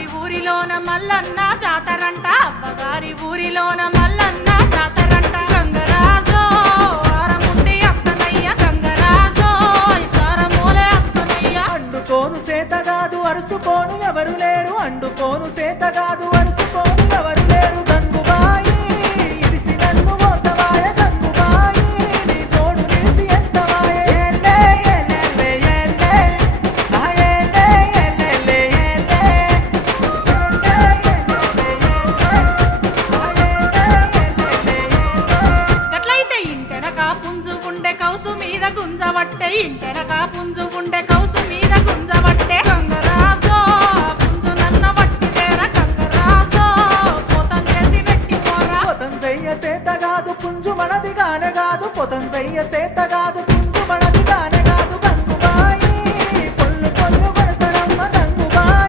అవ్వగారి ఊరిలోన మల్లన్న జాతరంట అవ్వగారి ఊరిలోన మల్లన్న జాతరంట గంగరాజో ఆరముండి అత్తనయ్య గంగరాజో ఇతారమూలే అత్తనయ్య అండుకోను సేతగాదు అరుసుకోను ఎవరు లేరు అండుకోను సేతగాదు అరుసుకోను ఎవరు లేరు